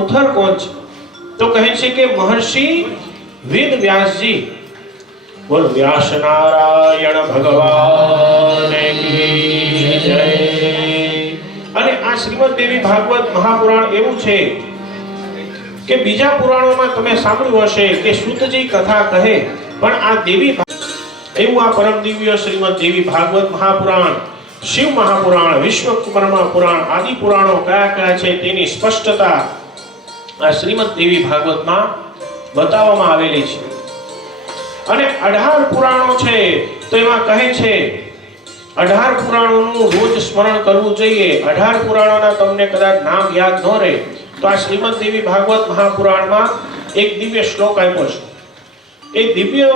Author કોણ છે? તો કહે છે કે મહર્ષિ વેદ વ્યાસજી. બોલ વ્યાસ નારાયણ ભગવાન કી જય. અને આ શ્રીમદ દેવી ભાગવત મહાપુરાણ એવું છે કે બીજા પુરાણોમાં તમે સાંભળ્યું હશે કે સૂતજી કથા કહે, પણ આ દેવી એવું આ પરમ દિવ્ય શ્રીમદ દેવી ભાગવત મહાપુરાણ, શિવ મહાપુરાણ, વિશ્વકર્મા પુરાણ આદિ પુરાણો કયા કયા છે તેની સ્પષ્ટતા આ શ્રીમદ દેવી ભાગવતમાં બતાવવામાં આવેલી છે. અને 18 પુરાણો છે તો એમાં કહે છે 18 પુરાણોનું રોજ સ્મરણ કરવું જોઈએ. 18 પુરાણોના તમને કદાચ નામ યાદ ન રહે તો આ શ્રીમદ દેવી ભાગવત મહાપુરાણમાં એક દિવ્ય શ્લોક આપ્યો છે. એ દિવ્ય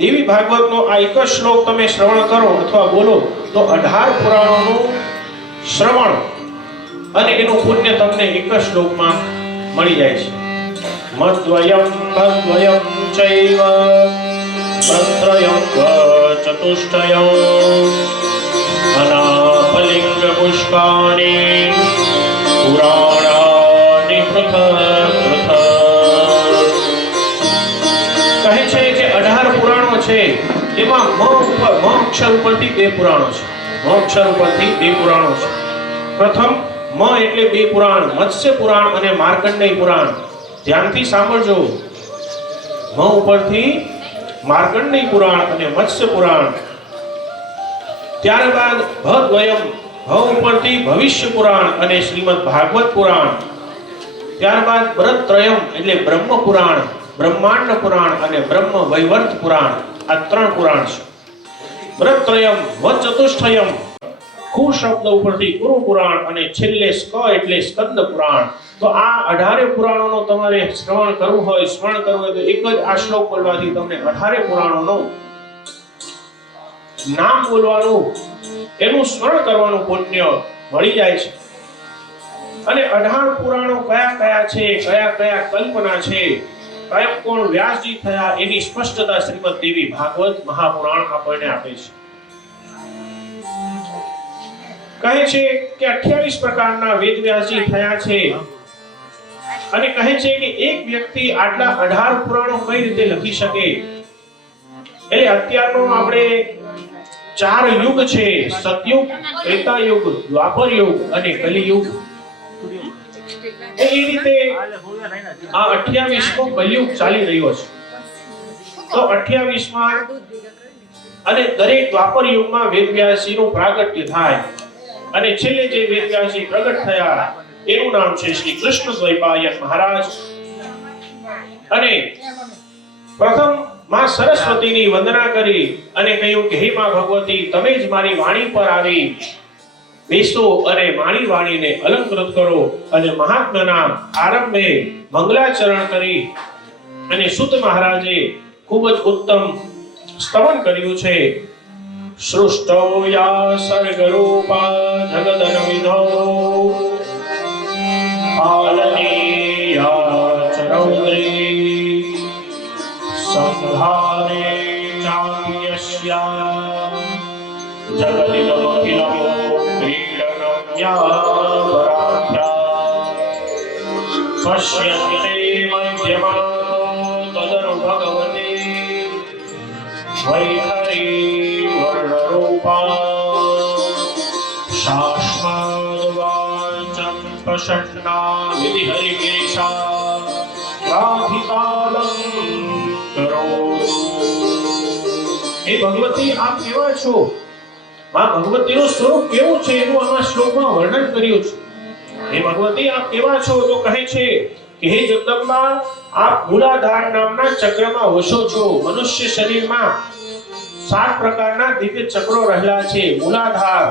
દેવી ભાગવતનો આ એક જ શ્લોક તમે શ્રવણ કરો અથવા બોલો તો 18 પુરાણોનું શ્રવણ અને એનું પુણ્ય તમને એક જ શ્લોકમાં મળી જાય છે. મદ્વયમ ભદ્વયમ ચૈવ પ્રત્રયમ ચતુષ્ટયમ અનાપલિંગ પુષ્પાણિ પુરાણાનિ પૃથક પૃથક. કહે છે કે 18 પુરાણો છે એમાં મ અક્ષર ઉપરથી 2 પુરાણો છે. મ અક્ષર ઉપરથી 2 પુરાણો છે. પ્રથમ મ એટલે 2 પુરાણ, મત્સ્ય પુરાણ અને માર્કંડેય પુરાણ. ધ્યાનથી સાંભળજો. મ ઉપરથી માર્કંડેય પુરાણ અને મત્સ્ય પુરાણ. ત્યારબાદ ભદ્વયમ, ભ ઉપરથી ભવિષ્ય પુરાણ અને શ્રીમદ ભાગવત પુરાણ. ત્યારબાદ ભરતત્રયમ એટલે બ્રહ્મ પુરાણ, બ્રહ્માંડ પુરાણ અને બ્રહ્મ વૈવર્ત પુરાણ. આ 3 પુરાણ છે. ભરતત્રયમ, વચતુષ્ટયમ કુ શબ્દ ઉપરથી ગુરુ પુરાણ અને છેલ્લે સ્ક એટલે સ્કંદ પુરાણ. તો આ 18 પુરાણોનો તમારે શ્રવણ કરવું હોય, સ્મરણ કરવું હોય તો એક જ આ શ્લોક બોલવાથી તમને 18 પુરાણોનું નામ બોલવાનું, એનું સ્મરણ કરવાનું પુણ્ય મળી જાય છે. અને 18 પુરાણો કયા કયા છે, કયા કયા કલ્પના છે, કયા કોણ વ્યાસજી થયા એની સ્પષ્ટતા શ્રીમદ દેવી ભાગવત મહાપુરાણ આપણને આપે છે. કહે છે કે 28 પ્રકારના વેદ વ્યાસજી થયા છે. અને કહે છે કે એક વ્યક્તિ આટલા 18 પુરાણો કઈ રીતે લખી શકે? એટલે અત્યારનો આપણે 4 યુગ છે, સતયુગ, ત્રેતા યુગ, દ્વાપર યુગ અને કલિયુગ. એ રીતે આ 28મો કલિયુગ ચાલી રહ્યો છે. તો 28માં અને દરેક દ્વાપર યુગમાં વેદવ્યાસજીનું પ્રાગટ્ય થાય અને છેલ્લે જે વેદવ્યાસજી પ્રગટ થયા એનું નામ છે શ્રી કૃષ્ણ દ્વૈપાયન મહારાજ. અને પ્રથમ માં સરસ્વતીની વંદના કરી અને કહ્યું કે હે માં ભગવતી, તમે જ મારી વાણી પર આવી બેસો અને મારી વાણીને અલંકૃત કરો. અને મહાત્માના આરંભે મંગલાચરણ કરી અને સુત મહારાજે ખૂબ જ ઉત્તમ સ્તવન કર્યું છે. સૃષ્ટો યા સર્ગરૂપા જગદનવિધો પાલનીયા ચરૌદ્રી સંહારે ચાપ્યસ્યા જગદિદમખિલં ક્રીડનમ્યાપરાખ્યા પશ્યન્તે મધ્યમાં તદનુ ભગવતી વૈખરી વર્ણરૂપા શાશ્વતવાચં પ્રસન્ના વિધિહરિગિરિશા રાધિકાલં કરો. હે ભગવતી, આપ કેવા છો? માં ભગવતીનું સ્વરૂપ કેવું છે એનું આમાં શ્લોકમાં વર્ણન કર્યું છે. હે ભગવતી, આપ કેવા છો? તો કહે છે કે હે જગદંબા, આપ મૂલાધાર નામના ચક્રમાં વસો છો. મનુષ્ય શરીરમાં 7 પ્રકારના દિવ્ય ચક્રો રહેલા છે. મૂલાધાર,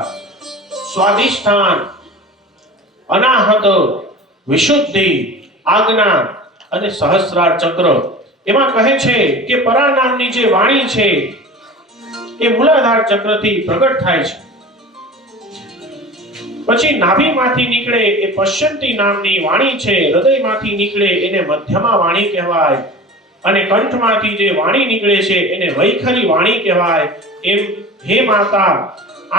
સ્વાધિષ્ઠાન, અનાહત, વિશુદ્ધિ, આજ્ઞા અને સહસ્રાર ચક્ર. એમાં કહે છે કે પરા નામની જે વાણી છે એ મૂલાધાર ચક્રથી પ્રગટ થાય છે. પછી નાભીમાંથી નીકળે એ પશ્યંતી નામની વાણી છે. હૃદયમાંથી નીકળે એને મધ્યમા વાણી કહેવાય. અને કંઠમાંથી જે વાણી નીકળે છે એને વૈખરી વાણી કહેવાય. એમ હે માતા,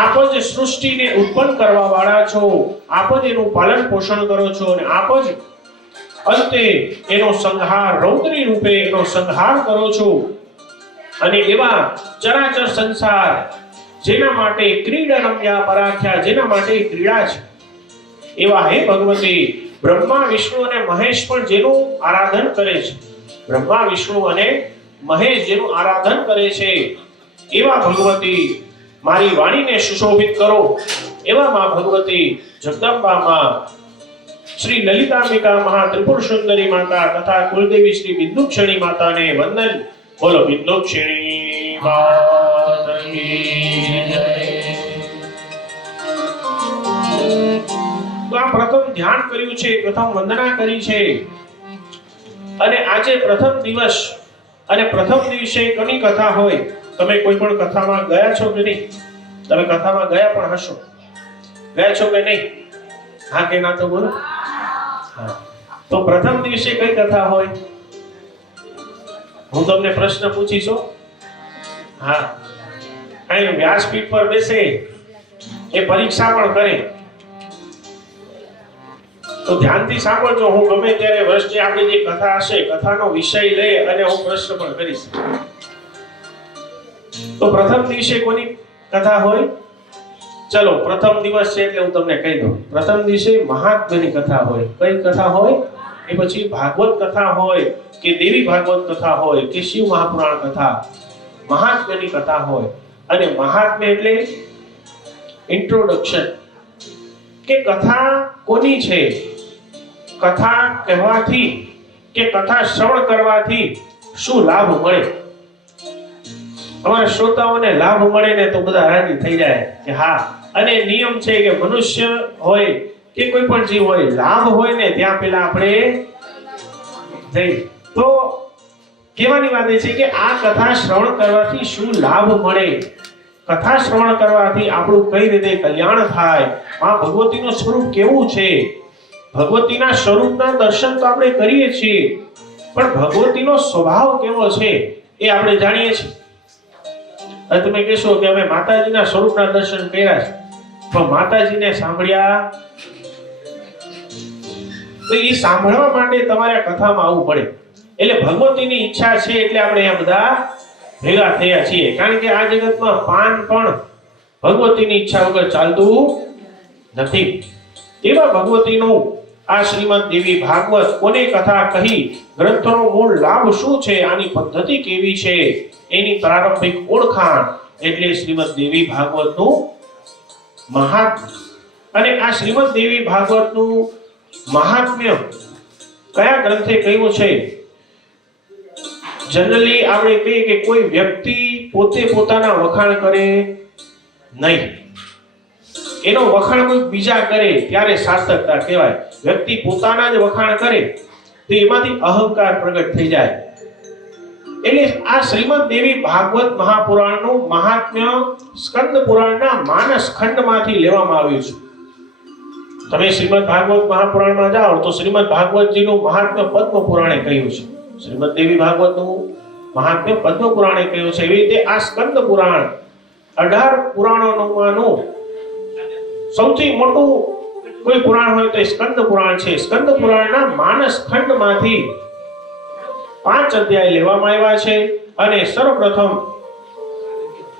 આપ જ સૃષ્ટિને ઉત્પન્ન કરવા વાળા છો. આપ જ એનું પાલન પોષણ કરો છો અને આપ જ અંતે એનો સંહાર રૌદ્રી રૂપે એનો સંહાર કરો છો અને એવા ચરાચર સંસાર જેના માટે ક્રીડનમ્યા પરાખ્યા, જેના માટે ક્રીડા છે, એવા હે ભગવતી બ્રહ્મા વિષ્ણુ અને મહેશ પણ જેનું આરાધન કરે છે, બ્રહ્મા વિષ્ણુ અને મહેશ જેનું આરાધન કરે છે, એવા ભગવતી મારી વાણીને સુશોભિત કરો. એવા માં ભગવતી જગદંબા માં શ્રી લલિતાંબિકા મહા ત્રિપુર સુંદરી માતા તથા કુલદેવી શ્રી બિંદુક્ષણી માતાને વંદન. બોલો બિંદુક્ષણી માતની જય. તો આ પ્રથમ ધ્યાન કર્યું છે, પ્રથમ વંદના કરી છે અને આજે પ્રથમ દિવસ અને પ્રથમ દિવસે કોની કથા હોય? તમે કોઈ પણ કથામાં ગયા છો કે નહીં? તમે કથામાં ગયા પણ હશો, ગયા છો કે નહીં? હા કે ના તો બોલો. હા, તો પ્રથમ દિવસે કઈ કથા હોય? હું તમને પ્રશ્ન પૂછીશો. હા, અહીં વ્યાસપીઠ પર બેસે એ પરીક્ષા પણ કરે તો ધ્યાનથી સાંભળજો. હું ગમે ત્યારે વર્ષની આપણી જે કથા હશે, કથાનો વિષય લઈ અને હું પ્રશ્ન પણ કરીશ. તો પ્રથમ દિવસે કોની કથા હોય? ચલો, પ્રથમ દિવસ છે એટલે હું તમને કહી દઉં. પ્રથમ દિવસે મહાત્મ્યની કથા હોય. કઈ કથા હોય? એ પછી ભાગવત કથા હોય કે દેવી ભાગવત કથા હોય કે શિવ મહાપુરાણ કથા, મહાત્મ્યની કથા હોય. અને મહાત્મ્ય એટલે ઇન્ટ્રોડક્શન, કે કથા કોની છે, કથા કહેવાથી કે કથા શ્રવણ કરવાથી શું લાભ મળે. અમારા શ્રોતાઓને લાભ મળે ને તો બધા રાજી થઈ જાય કે હા. અને નિયમ છે કે મનુષ્ય હોય કે કોઈ પણ જીવ હોય, લાભ હોય ને ત્યાં પેલા આપણે જઈ. તો કહેવાની વાત એ છે કે આ કથા શ્રવણ કરવાથી શું લાભ મળે, કથા શ્રવણ કરવાથી આપણું કઈ રીતે કલ્યાણ થાય, આ ભગવતીનું સ્વરૂપ કેવું છે. ભગવતીના સ્વરૂપના દર્શન તો આપણે કરીએ છીએ, પણ ભગવતીનો સ્વભાવ કેવો છે એ આપણે જાણીએ છીએ. હવે તમે કહેશો કે અમે માતાજીના સ્વરૂપના દર્શન કર્યા છે, પણ માતાજીને સાંભળ્યા? તો એ સાંભળવા માટે તમારે કથામાં આવવું પડે. એટલે ભગવતીની ઈચ્છા છે એટલે આપણે અહીંયા બધા ભેગા થયા છીએ. કારણ કે આ જગતમાં પાન પણ ભગવતીની ઈચ્છા વગર ચાલતું નથી. એવા ભગવતીનું આ શ્રીમદ દેવી ભાગવત કોને કથા કહી, ગ્રંથનો મૂળ લાભ શું છે, આની પદ્ધતિ કેવી છે, એની પ્રારંભિક ઓળખાણ એટલે શ્રીમદ દેવી ભાગવતનું મહાત્મ્ય. અને આ શ્રીમદ દેવી ભાગવતનું મહાત્મ્ય કયા ગ્રંથે કહ્યું છે? જનરલી આપણે કહીએ કે કોઈ વ્યક્તિ પોતે પોતાના વખાણ કરે નહીં, એનો વખાણ કોઈ બીજા કરે ત્યારે સાર્થકતા કહેવાય. વ્યક્તિ પોતાના જ વખાણ કરે તો એમાંથી અહંકાર પ્રગટ થઈ જાય. એટલે આ શ્રીમદ દેવી ભાગવત મહાપુરાણનું મહાત્મ્ય સ્કંદ પુરાણના માનસ ખંડમાંથી લેવામાં આવ્યું છે. તમે શ્રીમદ ભાગવત મહાપુરાણમાં જાઓ તો શ્રીમદ ભાગવતજીનું મહાત્મ્ય પદ્મ પુરાણે કહ્યું છે, શ્રીમદ દેવી ભાગવતનું મહાત્મ્ય પદ્મ પુરાણે કહ્યું છે. એવી રીતે આ સ્કંદ પુરાણ 18 પુરાણોમાંનું સૌથી મોટું કોઈ પુરાણ હોય તો સ્કંદ પુરાણ છે. સ્કંદ પુરાણના માનસ ખંડમાંથી 5 અધ્યાય લેવામાં આવ્યા છે. અને સર્વપ્રથમ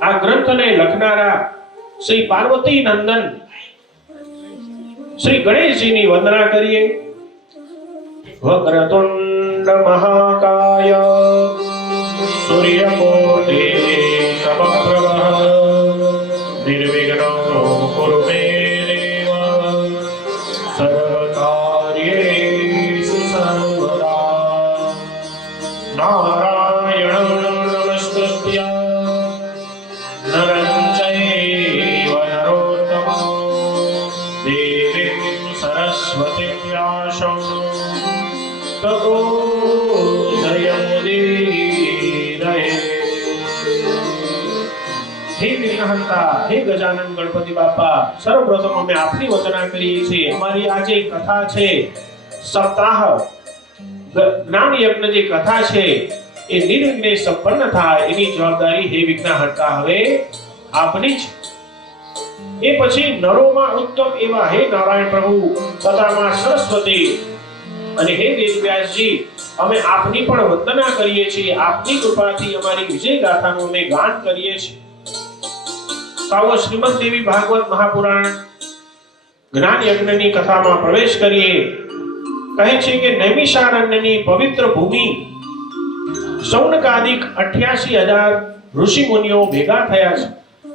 આ ગ્રંથને લખનારા શ્રી પાર્વતી નંદન શ્રી ગણેશજીની વંદના કરીએ. વક્રતુંડ મહાકાય સૂર્યકોટિ સમપ્રભ નિર્વિઘ્નો કુરુ મે દેવ સર્વકાર્યેષુ સર્વદા. નારાયણં નમસ્કૃત્ય નરં ચૈવ નરોત્તમં દેવીં સરસ્વતીં વ્યાસં તતો જયમુદીરયે. હે વિઘ્નહર્તા, હે ગજાનન ગણપતિ બાપા, સર્વપ્રથમ અમે આપની વંદના કરીએ છીએ. અમારી આ જે કથા છે, સપ્તાહ જ્ઞાન યજ્ઞ જે કથા છે એ નિર્વિઘ્ને સંપન્ન થાય એની જવાબદારી હે વિઘ્નહર્તા હવે આપની જ. એ પછી નરોમાં ઉત્તમ એવા હે નારાયણ પ્રભુ તથા માં સરસ્વતી અને હે વેદવ્યાસજી, અમે આપની પણ વંદના કરીએ છીએ, આપની કૃપાથી અમારી વિજય ગાથાનું અમે ગાન કરીએ છીએ. આવો શ્રીમદ દેવી ભાગવત મહાપુરાણ જ્ઞાન યજ્ઞની કથામાં પ્રવેશ કરીએ. કહે છે કે નૈમિષારણ્યની પવિત્ર ભૂમિ શૌનકાદિક 88,000 ઋષિ મુનિઓ ભેગા થયા છે.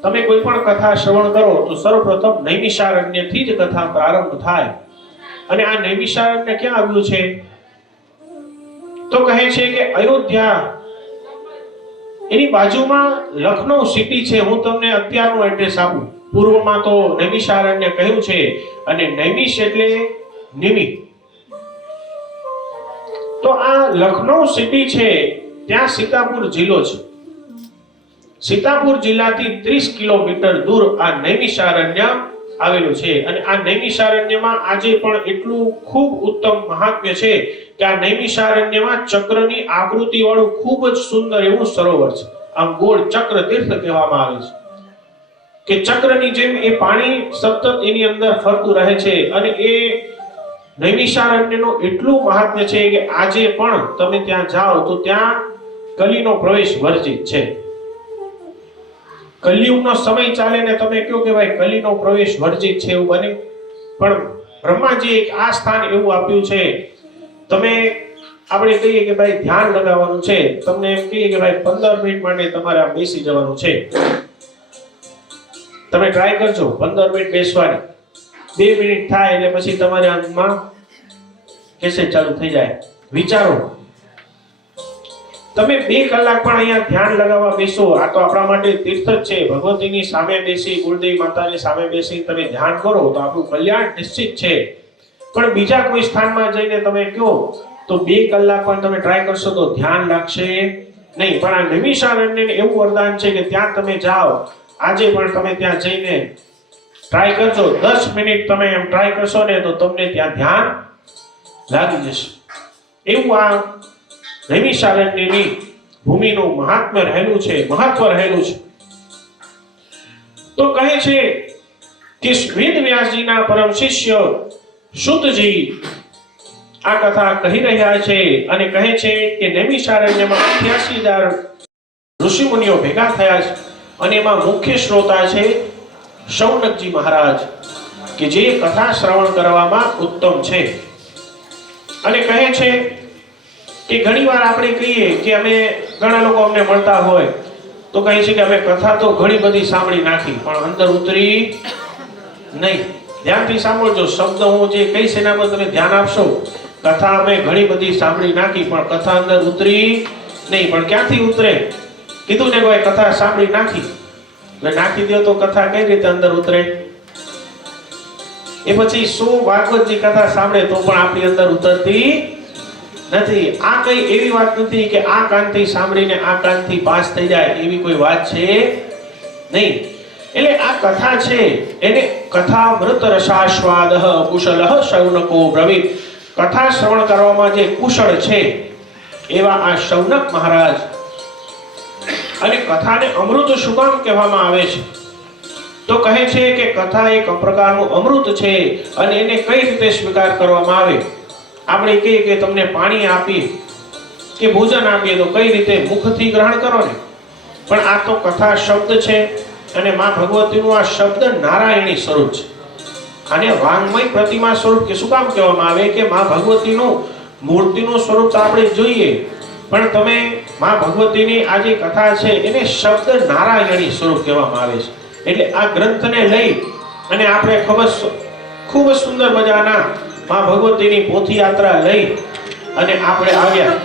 તમે કોઈ પણ કથા શ્રવણ કરો તો સર્વપ્રથમ નૈમિષારણ્યથી જ કથા પ્રારંભ થાય. અને આ નૈમિષારણ્ય ક્યાં આવેલું છે? તો કહે છે કે અયોધ્યા એની બાજુમાં લખનૌ સિટી છે. હું તમને અત્યારનું એડ્રેસ આપું. પૂર્વમાં તો નૈમિષારણ્ય કહ્યું છે, અને નૈમિષ એટલે નિમિ. તો આ લખનૌ સિટી છે, ત્યાં સીતાપુર જિલ્લો છે. સીતાપુર જિલ્લાથી 30 કિલોમીટર દૂર આ નૈમિષારણ્ય આવેલું છે. અને આ નૈમિષારણ્યમાં આજે પણ એટલું ખૂબ ઉત્તમ મહાત્મ્ય છે કે આ નૈમિષારણ્યમાં ચક્રની આકૃતિ વાળું ખૂબ જ સુંદર એવું સરોવર છે. આમ ગોળ ચક્ર તીર્થ કહેવામાં આવે છે કે ચક્રની જેમ એ પાણી સતત એની અંદર ફરતું રહે છે. અને એ નૈમિષારણ્યનું એટલું મહાત્મ્ય છે કે આજે પણ તમે ત્યાં જાઓ તો ત્યાં કલીનો પ્રવેશ વર્જિત છે. કલિયુગનો સમય ચાલે ને તમે કહો કે ભાઈ કલીનો પ્રવેશ વર્જિત છે, એવું બને? પણ બ્રહ્માજી એક આ સ્થાન એવું આપ્યું છે. તમે આપણે કહીએ કે ભાઈ ધ્યાન લગાવવાનું છે, તમને એમ કહીએ કે ભાઈ 15 મિનિટ માટે તમારે આ બેસી જવાનું છે. તમે ટ્રાય કરજો 15 મિનિટ બેસવાની. 2 મિનિટ થાય એટલે પછી તમારે આમાં કેસેટ ચાલુ થઈ જાય. વિચારો, તમે 2 કલાક પણ અહીંયા ધ્યાન લગાવવા બેસો, આ તો આપણા માટે તીર્થ જ છે. ભગવતીની સામે બેસી, કુળદેવી માતાની સામે બેસી તમે ધ્યાન કરો તો આપણું કલ્યાણ નિશ્ચિત છે. પણ બીજા કોઈ સ્થાનમાં જઈને તમે કહો તો 2 કલાક પણ તમે ટ્રાય કરશો તો ધ્યાન લાગશે નહીં. પણ આ નૈમિષારણ્યને એવું વરદાન છે કે ત્યાં તમે જાઓ, આજે પણ તમે ત્યાં જઈને ટ્રાય કરજો. 10 મિનિટ તમે એમ ટ્રાય કરશો ને તો તમને ત્યાં ધ્યાન લાગી જશે. એવું આ નૈમિષારણ્યની ભૂમિનું મહાત્મ્ય રહેલું છે, મહત્વ રહેલું છે. તો કહે છે કે વેદવ્યાસજીના પરમ શિષ્ય શુતજી આ કથા કહી રહ્યા છે અને કહે છે કે નૈમિષારણ્યમાં 88,000 ઋષિ મુનિઓ ભેગા થયા છે. અને એમાં મુખ્ય શ્રોતા છે શૌનકજી મહારાજ, કે જે કથા શ્રવણ કરવામાં ઉત્તમ છે. અને કહે છે કે ઘણીવાર આપણે કહીએ કે અમે ઘણા લોકો અમને મળતા હોય તો કહે છે કે અમે કથા તો ઘણી બધી સાંભળી નાખી પણ અંદર ઉતરી નહીં. ધ્યાનથી સાંભળજો, શબ્દ હું જે કહીશ એના પર તમે ધ્યાન આપશો. કથા અમે ઘણી બધી સાંભળી નાખી પણ કથા અંદર ઉતરી નહીં. પણ ક્યાંથી ઉતરે? કીધું ને કોઈ કથા સાંભળી નાખી એટલે નાખી દો તો કથા કઈ રીતે અંદર ઉતરે? એ પછી 100 ભાગવતની કથા સાંભળે તો પણ આપણી અંદર ઉતરતી નથી. આ કઈ એવી વાત નથી કે આ કાનથી સાંભળીને આ કાનથી પાસ થઈ જાય, એવી કોઈ વાત છે નહીં. એટલે આ કથા છે એને કથા મૃત રસાસ્વાદઃ કુશલઃ શૌનકો બ્રવીત. કથા શ્રવણ કરવામાં જે કુશળ છે એવા આ શૌનક મહારાજ. અને કથાને અમૃત શું કામ કહેવામાં આવે છે? તો કહે છે કે કથા એક પ્રકારનું અમૃત છે અને એને કઈ રીતે સ્વીકાર કરવામાં આવે? આપણે કહીએ કે તમને પાણી આપીએ કે ભોજન આપીએ તો કઈ રીતે? મુખથી ગ્રહણ કરો ને. પણ આ તો કથા શબ્દ છે અને માં ભગવતીનું આ શબ્દ નારાયણી સ્વરૂપ છે. આને વાંગમય પ્રતિમા સ્વરૂપ કે શું કામ કહેવામાં આવે? કે માં ભગવતીનું મૂર્તિનું સ્વરૂપ તો આપણે જોઈએ, પણ તમે માં ભગવતીની આ જે કથા છે એને શબ્દ નારાયણી સ્વરૂપ કહેવામાં આવે છે. એટલે આ ગ્રંથને લઈ અને આપણે ખૂબ સુંદર મજાના માં ભગવતીની પોથી યાત્રા લઈ અને આપણે આવ્યા.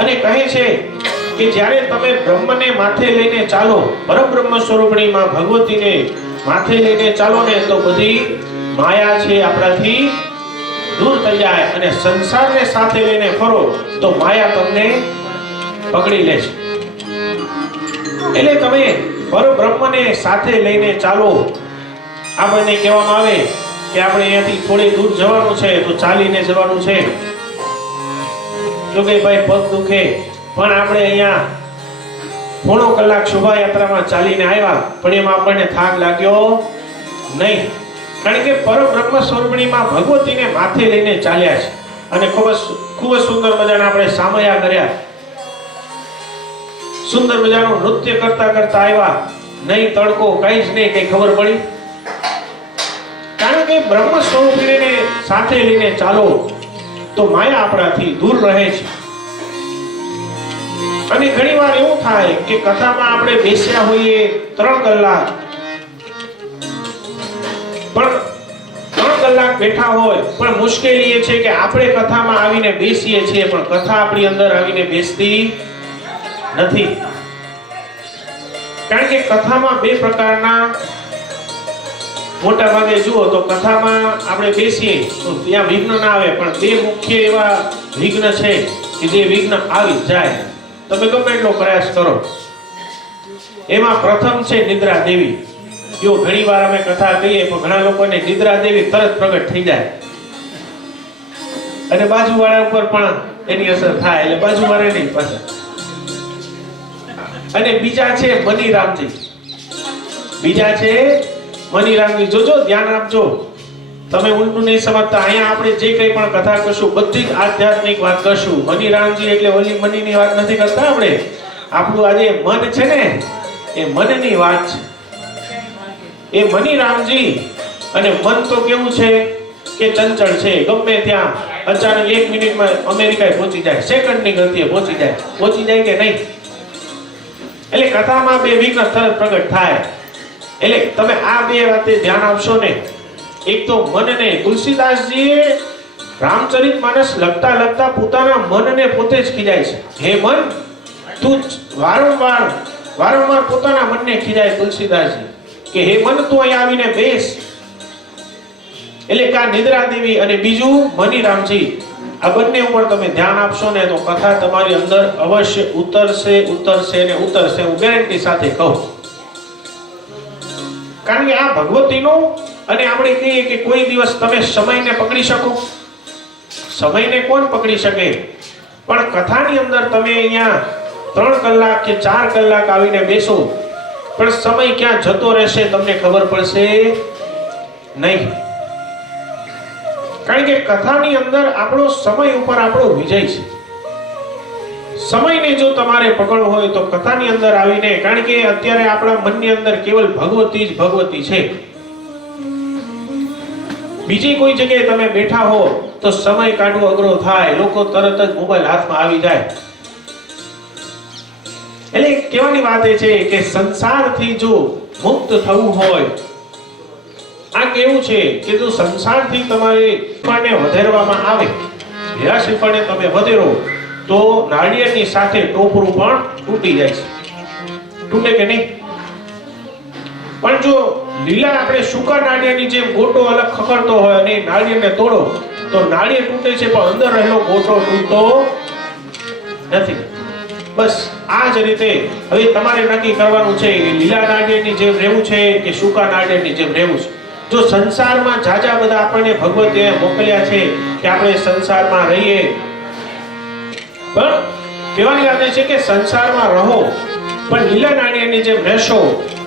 અને કહે છે કે જ્યારે તમે બ્રહ્મને માથે લઈને ચાલો, પરબ્રહ્મ સ્વરૂપણી માં ભગવતીને માથે લઈને ચાલો ને તો બધી માયા છે આપણાથી દૂર થઈ જાય. અને સંસારને સાથે લઈને ફરો તો માયા તમને પકડી લે છે. એટલે તમે પરબ્રહ્મને સાથે લઈને ચાલો. આપણને કહેવામાં આવે કે આપણે અહીંયાથી થોડી દૂર જવાનું છે તો ચાલીને જવાનું છે. જો કે ભાઈ પગ દુખે પણ આપણે અહીંયા પોણો કલાક શોભાયાત્રામાં ચાલીને આવ્યા પણ એમાં આપણને થાક લાગ્યો નહીં. કારણ કે પરબ્રહ્મ સ્વરૂપિણીમાં ભગવતીને માથે લઈને ચાલ્યા છે અને ખૂબ જ સુંદર મજાના આપણે સામયા કર્યા, સુંદર મજાનું નૃત્ય કરતા કરતા આવ્યા, નહીં તડકો કઈ જ નહીં, કઈ ખબર પડી? કારણ કે બ્રહ્મ સ્વરૂપિણીને સાથે લઈને ચાલો તો માયા આપણાથી દૂર રહે છે. અને ઘણીવાર એવું થાય કે કથામાં આપણે બેસ્યા હોઈએ 3 કલાક, પણ 3 કલાક બેઠા હોય, પણ મુશ્કેલી એ છે કે આપણે કથામાં આવીને બેસીએ છીએ પણ કથા આપણી અંદર આવીને બેસતી નથી. કારણ કે કથામાં 2 પ્રકારના મોટા ભાગે જુઓ તો કથામાં આપણે બેસીએ તો ત્યાં વિઘ્ન ના આવે, પણ 2 મુખ્ય એવા વિઘ્ન છે કે જે વિઘ્ન આવી જાય. તમે ગમે એટલો પ્રયાસ કરો. એમાં પ્રથમ છે નિદ્રા દેવી. જો ઘણીવાર અમે કથા કહીએ પણ ઘણા લોકોને નિદ્રા દેવી તરત પ્રગટ થઈ જાય અને બાજુવાળા ઉપર પણ એની અસર થાય, એટલે બાજુવાળા નહીં પાછા. અને બીજા છે મનીરામજી. જોજો, ધ્યાન આપજો, તમે ઉલટું નહીં સમજતા. અહીંયા આપણે જે કંઈ પણ કથા કરશું બધી જ આધ્યાત્મિક વાત કરશું. મનીરામજી એટલે ઓલી મનીની વાત નથી કરતા આપણે. આપણું આજે મન છે ને એ મનની વાત છે. એ મનીરામજી. અને મન તો કેવું છે કે ચંચળ છે, ગમે ત્યાં અચાનક 1 મિનિટમાં અમેરિકાએ પહોંચી જાય, સેકન્ડની ગતિએ પહોંચી જાય કે નહીં? એટલે કથામાં 2 વિઘ્ન તરત પ્રગટ થાય. એટલે તમે આ 2 વાતે ધ્યાન આપશો ને. એક તો મનને, તુલસીદાસજીએ રામચરિતમાનસ લખતા પોતાના મનને પોતે જ ખીજાય છે. હે મન, તું વારંવાર પોતાના મનને ખીજાય તુલસીદાસજી કે હે મન, તું અહીં આવીને બેસ. એટલે કા નિદ્રા દેવી અને બીજું મનીરામજી. આ બંને ઉપર તમે ધ્યાન આપશો ને તો કથા તમારી અંદર અવશ્ય ઉતરશે. હું ગેરંટી સાથે કહું. કારણ કે આ ભગવતીનો, અને આપણે કહીએ કે કોઈ દિવસ તમે સમયને પકડી શકો, સમયને કોણ પકડી શકે? પણ કથાની અંદર તમે અહીંયા 3 કલાક કે 4 કલાક આવીને બેસો, પણ સમય ક્યાં જતો રહેશે તમને ખબર પડશે નહીં. કારણ કે કથાની અંદર આપણો સમય ઉપર આપણો વિજય છે. સમયને જો તમારે પકડવો હોય તો કથાની અંદર આવીને, કારણ કે અત્યારે આપણા મનની અંદર કેવલ ભગવતી જ ભગવતી છે. બીજી કોઈ જગ્યાએ તમે બેઠા હો તો સમય કાઢવો અઘરો થાય, લોકો તરત જ મોબાઈલ હાથમાં આવી જાય. એટલે કહેવાની વાત એ છે કે સંસારથી જો મુક્ત થવું હોય, આ કેવું છે કે જો સંસારથી તમારે વધારવામાં આવે, હીરા શ્રીફળને તમે વધેરો તો નાળિયેરની સાથે ટોપરું પણ તૂટી જાય છે. તૂટે કે નહીં? પણ જો લીલા આપણે સૂકા નાળિયેરની જેમ ગોટો અલગ ખખડતો હોય અને નાળિયેરને તોડો તો નાળિયેર તૂટે છે પણ અંદર રહેલો ગોટો તૂટતો નથી. બસ આ જ રીતે હવે તમારે નક્કી કરવાનું છે કે લીલા નાળિયેરની જેમ રહેવું છે કે સૂકા નાળિયેરની જેમ રહેવું છે. જો સંસારમાં જાજા બધા આપણને ભગવતે મોકલ્યા છે કે આપણે સંસારમાં રહીએ, પણ કહેવાની વાત છે કે સંસારમાં રહો પણ લીલા નાળિયેરની જેમ રહેશો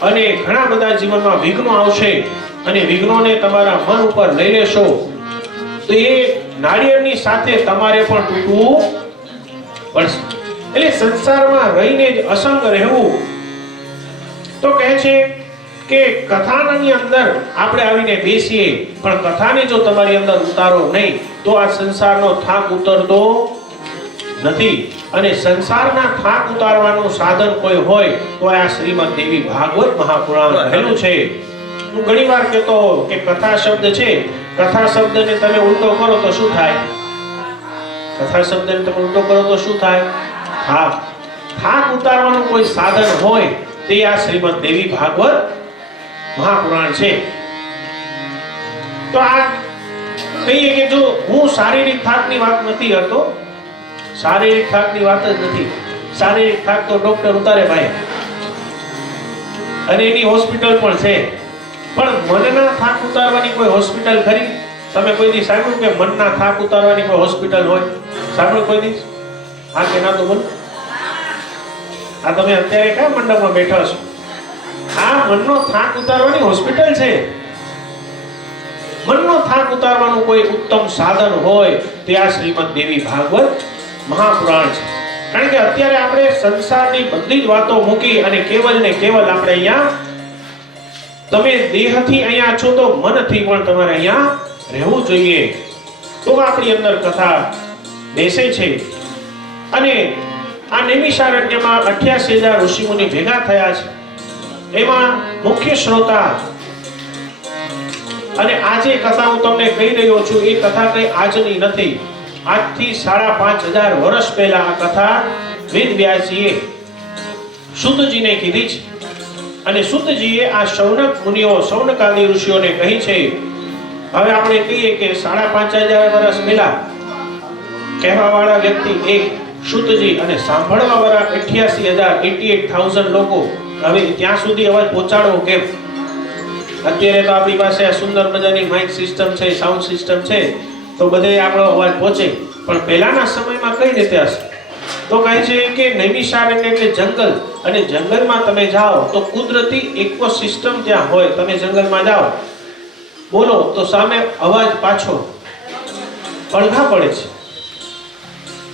અને ઘણા બધા જીવનમાં વિઘ્નો આવશે અને વિઘ્નોને તમારા મન ઉપર લઈ લેશો તો એ નાળિયેરની સાથે તમારે પણ તૂટવું પડશે. એટલે સંસારમાં રહીને જ અસંગ રહેવું. તો કહે છે કે કથાની અંદર આપણે આવીને બેસીએ પણ કથાને જો તમારી અંદર ઉતારો નહીં તો આ સંસારનો થાક ઉતરતો નથી. અને સંસારના થાક ઉતારવાનું સાધન કોઈ હોય તો આ શ્રીમદ દેવી ભાગવત મહાપુરાણ રહેલું છે. હું ઘણીવાર કહેતો કે કથા શબ્દ છે, કથા શબ્દને તમે ઉલટો કરો તો શું થાય? કથા શબ્દને તમે ઉલટો કરો તો શું થાય? થાક ઉતારવાનું કોઈ સાધન હોય તે આ શ્રીમદ દેવી ભાગવત મહાપુરાણ છે. તો આ કહીએ કે જો હું શારીરિક થાકની વાત નથી કરતો, શારીરિક થાકની વાત જ નથી. શારીરિક થાક તો ડોક્ટર ઉતારે ભાઈ, અને એની હોસ્પિટલ પણ છે. પણ મનના થાક ઉતારવાની કોઈ હોસ્પિટલ ખરી? તમે કોઈ દી સાંભળ્યું કે મનના થાક ઉતારવાની કોઈ હોસ્પિટલ હોય? સાંભળ્યું કોઈ દી? હા કે ના? તો બોલ. આ તમે અત્યારે કયા મંડપમાં બેઠા છો? આ મનનો થાક ઉતારવાની હોસ્પિટલ છે. મનનો થાક ઉતારવાનું કોઈ ઉત્તમ સાધન હોય તે આ શ્રીમદ દેવી ભાગવત મહાપુરાણ છે. કારણ કે અત્યારે આપણે સંસારની બધી જ વાતો મૂકી અને કેવલ ને કેવલ આપણે અહીંયા, તમે દેહથી અહીંયા છો તો મનથી પણ તમારે અહીંયા રહેવું જોઈએ, તો આપણી અંદર કથા બેસે છે. અને આ નૈમિષારણ્યમાં 88,000 ઋષિમુનિ ભેગા થયા છે. એમાં મુખ્ય શ્રોતા, અને આજે કથા હું તમને કહી રહ્યો છું એ કથા કઈ આજની નથી. આજથી 5,500 વર્ષ પહેલા આ કથા વેદ વ્યાસજીએ શુદ્ધજીને કીધી છે. અને શુદ્ધજીએ આ શૌનક મુનિઓ, શૌનકાદી ઋષિઓને કહી છે. હવે આપણે કહીએ કે 5,500 વર્ષ પહેલા કહેવા વાળા વ્યક્તિ એક શુદ્ધજી અને સાંભળવા વાળા 88,000 લોકો. હવે ત્યાં સુધી અવાજ પહોંચાડવો કેમ? અત્યારે તો આપણી પાસે આ સુંદર મજાની માઇક સિસ્ટમ છે, સાઉન્ડ સિસ્ટમ છે, તો બધે આપણો અવાજ પહોંચે. પણ પહેલાના સમયમાં કઈ રીતે હશે? તો કહે છે કે નૈમિષારણ્ય એટલે જંગલ, અને જંગલમાં તમે જાઓ તો કુદરતી ઇકોસિસ્ટમ ત્યાં હોય. તમે જંગલમાં જાઓ, બોલો તો સામે અવાજ પાછો પડઘા પડે છે.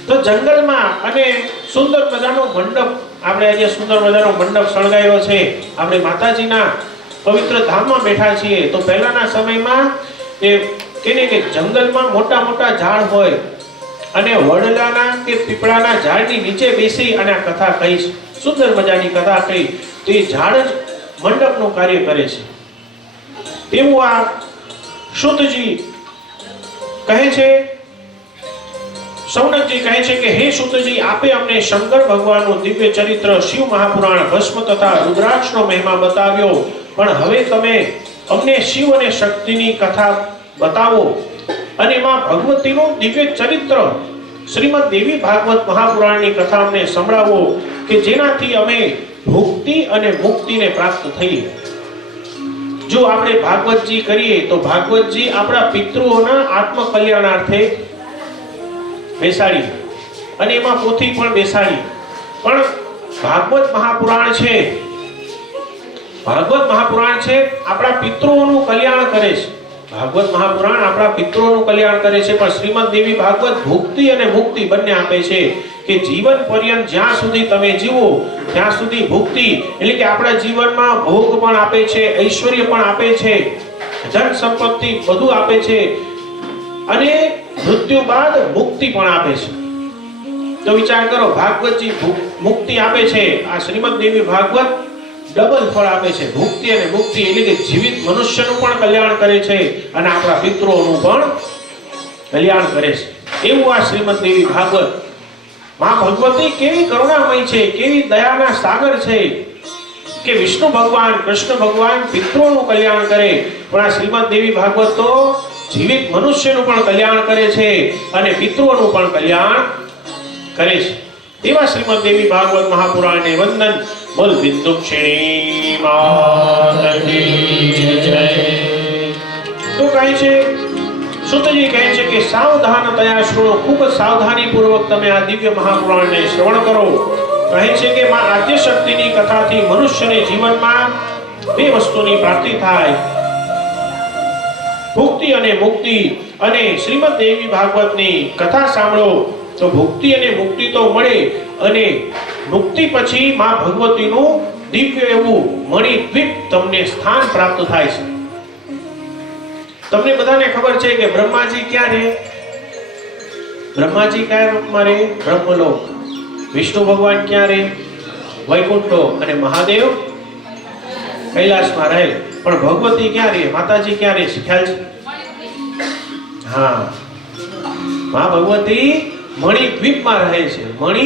તો જંગલમાં અને સુંદર મજાનો મંડપ, આપણે આજે સુંદર મજાનો મંડપ સળગાવ્યો છે. આપણે માતાજીના પવિત્ર ધામમાં બેઠા છીએ. તો પહેલાના સમયમાં એ કેને કે જંગલમાં મોટા મોટા ઝાડ હોય અને વડલાના કે પીપળાના ઝાડની નીચે બેસી અને આ કથા કહી છે. સુંદર મજાની કથા કહી. તો એ ઝાડ જ મંડપનું કાર્ય કરે છે. એવું આ શુદ્ધજી કહે છે. શૌનકજી કહે છે કે હે શુદ્ધજી, આપે અમને શંકર ભગવાનનું દિવ્ય ચરિત્ર, શિવ મહાપુરાણ, ભસ્મ તથા રુદ્રાક્ષનો મહિમા બતાવ્યો, પણ હવે તમે અમને શિવ અને શક્તિની કથા બતાવો અને માં ભગવતીનું દિવ્ય ચરિત્ર શ્રીમદ દેવી ભાગવત મહાપુરાણની કથા અમને સંભળાવો કે જેનાથી અમે ભુક્તિ અને મુક્તિને પ્રાપ્ત થઈએ. જો આપણે ભાગવતજી કરીએ તો ભાગવતજી આપણા પિતૃઓના આત્મકલ્યાણાર્થે બેસાડી અને એમાં પોથી પણ બેસાડી. પણ ભાગવત મહાપુરાણ છે, ભાગવત મહાપુરાણ છે આપણા પિતૃઓનું કલ્યાણ કરે છે. ભાગવત મહાપુરાણ આપણા પિતૃઓનું કલ્યાણ કરે છે. પણ શ્રીમદ દેવી ભાગવત ભુક્તિ અને મુક્તિ બંને આપે છે કે જીવન પર્યંત જ્યાં સુધી તમે જીવો ત્યાં સુધી ભુક્તિ એટલે કે આપણા જીવનમાં ભોગ પણ આપે છે, ઐશ્વર્ય પણ આપે છે, ધન સંપત્તિ બધું આપે છે, અને મૃત્યુ બાદ મુક્તિ પણ આપે છે. તો વિચાર કરો, ભાગવતજી મુક્તિ આપે છે, આ શ્રીમદ દેવી ભાગવત ડબલ ફળ આપે છે. ભુક્તિ અને મુક્તિ એટલે કે જીવિત મનુષ્યનું પણ કલ્યાણ કરે છે અને આપણા પિતૃઓનું પણ કલ્યાણ કરે છે. એવું આ શ્રીમદ દેવી ભાગવત. માં ભગવતી કેવી કરુણામય છે, કેવી દયાના સાગર છે કે વિષ્ણુ ભગવાન, કૃષ્ણ ભગવાન પિતૃઓનું કલ્યાણ કરે, પણ આ શ્રીમદ દેવી ભાગવત તો જીવિત મનુષ્યનું પણ કલ્યાણ કરે છે અને પિતૃઓનું પણ કલ્યાણ કરે છે. એવા શ્રીમદ દેવી ભાગવત મહાપુરાણને વંદન. બોલ બિંદુક્ષિણી માત કી જય. તો કહે છે, સુતજી કહે છે કે સાવધાનતયા શ્રવણો, ખૂબ જ સાવધાની પૂર્વક તમે આ દિવ્ય મહાપુરાણને શ્રવણ કરો. કહે છે કે માં આદ્ય શક્તિની કથાથી મનુષ્યને જીવનમાં બે વસ્તુની પ્રાપ્તિ થાય, ભુક્તિ અને મુક્તિ. અને શ્રીમદ દેવી ભાગવતની કથા સાંભળો તો ભુક્તિ અને મુક્તિ તો મળે, અને મુક્તિ પછી માં ભગવતીનું દિવ્ય એવું મણિદ્વીપ તમને સ્થાન પ્રાપ્ત થાય છે. તમને બધાને ખબર છે કે બ્રહ્માજી ક્યાં રહે? બ્રહ્માજી કયા રૂપમાં રહે? બ્રહ્મલોક. વિષ્ણુ ભગવાન ક્યાં રહે? વૈકુંઠ. અને મહાદેવ કૈલાસમાં રહે. પણ ભગવતી ક્યાં રહે? માતાજી ક્યાં રહે? ખ્યાલ છે? હા, માં ભગવતી મણિદ્વીપમાં રહે છે. મણિ